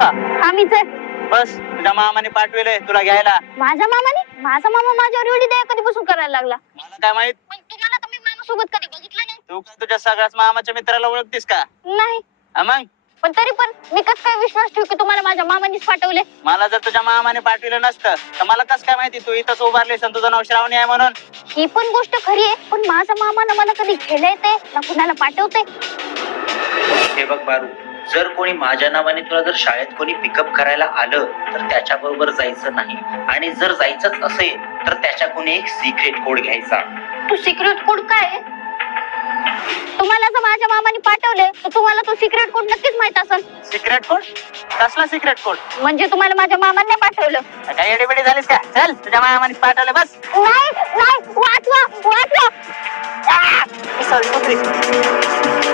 आम्हीच आहे. बस तुझ्या मामाने पाठविलंय तुला घ्यायला. माझ्या मामाने? माझा मामा माझ्यावर एवढी दया कधीपासून करायला लागला? मला काय माहित. पण तुम्हाला तर मी मामा सोबत कधी बघितलं नाही. तू काय तुझ्या सगळ्याच मामाच्या मित्राला ओळखतीस का? नाही. मग पण तरी पण मी कस काय विश्वास ठेवू की तुम्हाला माझ्या मामानीच पाठवले? मला जर तुझ्या मामाने पाठविलं नसतं तर मला कस काय माहिती तू इथंच उभारलीस आणि तुझं नाव श्रावणी आहे म्हणून. ही पण गोष्ट खरी आहे, पण माझा मामा मला कधी घ्यायला येते ना कुणाला पाठवते. हे बघ बारू, जर कोणी माझ्या नावाने तुला जर शाळेत कोणी पिकअप करायला आलं तर त्याच्या बरोबर जायचं नाही, आणि जर जायचंच असेल तर त्याच्याकडून एक सिक्रेट कोड घ्यायचा. तू सिक्रेट कोड काय आहे? तुम्हाला जर माझ्या मामाने पाठवले तर तुम्हाला तो सिक्रेट कोड नक्कीच माहित असेल. Secret code? कसला सिक्रेट कोड? म्हणजे तुम्हाला माझ्या मामाने पाठवलं? काय एडीबिडी झालीस का? चल तुझ्या मामाने पाठवलं बस. नाही नाही, वाचवा वाचवा. सॉरी